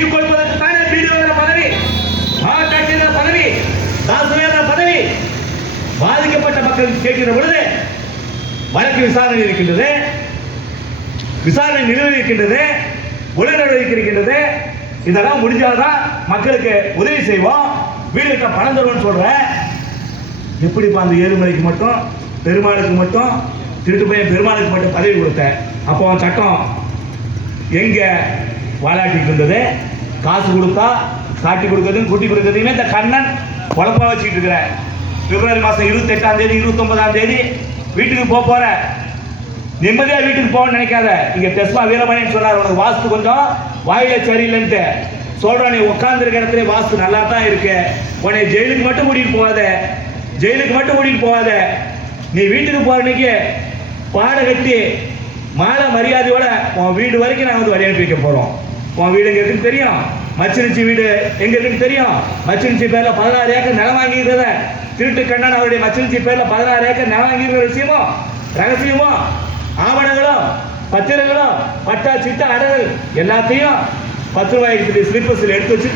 தூக்கி கொடுப்பதற்கு தானே பிடிஓ பதவி? மாவட்ட பதவி? தாசில்தார் பதவி? பாதிக்கப்பட்ட மக்கள் கேட்கிற பொழுது வழக்கு விசாரணை இருக்கின்றது. விசாரணை நிலுவையில் இருக்கின்றது. உடல்நடவடிக்கை இதெல்லாம் முடிஞ்சாதான் மக்களுக்கு உதவி செய்வோம். வீடு பணம் தருவோம்னு சொல்கிறேன் எப்படிப்பா அந்த ஏழுமலைக்கு மட்டும் பெருமாளுக்கு மட்டும் திருட்டு பையன் பெருமாளுக்கு மட்டும் பதவி கொடுத்தேன். அப்போ சட்டம் எங்க வாலாட்டிட்டு இருந்தது? காசு கொடுத்தா காட்டி கொடுக்கறதும் கூட்டி கொடுக்கறதையுமே இந்த கண்ணன் குழப்பா வச்சுக்கிட்டு இருக்கிறேன் பிப்ரவரி மாதம் இருபத்தெட்டாம் தேதி இருபத்தொன்பதாம் தேதி வீட்டுக்கு போக போகிற நிம்மதியாக வீட்டுக்கு போகணும்னு நினைக்காத. இங்கே தெஸ்மா வீரமணின்னு சொன்னார் உனக்கு வாஸ்து கொஞ்சம் வாயில சரியில்லைன்ட்டு. சொல்கிறோம் நீ உட்காந்துருக்க இடத்துல வாஸ்து நல்லா தான் இருக்கு. உன்னை ஜெயிலுக்கு மட்டும் கூட்டிகிட்டு போகாத. ஜெயிலுக்கு மட்டும் கூட்டிகிட்டு போகாத. நீ வீட்டுக்கு போகிற அன்னைக்கு பாட கட்டி மாலை மரியாதையோட உன் வீடு வரைக்கும் நாங்கள் வந்து வழி அனுப்பி வைக்க போகிறோம் உன் வீடு எங்க இருக்குன்னு தெரியும். மச்சினிச்சி வீடு எங்க இருக்குன்னு தெரியும். மச்சினிச்சி பேர்ல பதினாறு ஏக்கர் நிலம் வாங்கியிருக்கிறத திருட்டு கண்ணன் அவருடைய மச்சினிச்சி பேர்ல பதினாறு ஏக்கர் நிலம் வாங்கியிருக்கிற விஷயமோ ரகசியமோ ஆவணங்களும் பத்திரங்களும் பட்டா சிட்டா அடகு எல்லாத்தையும் பத்து ரூபாய்க்கு ஸ்லிப்பர்ஸில் எடுத்து வச்சிருக்க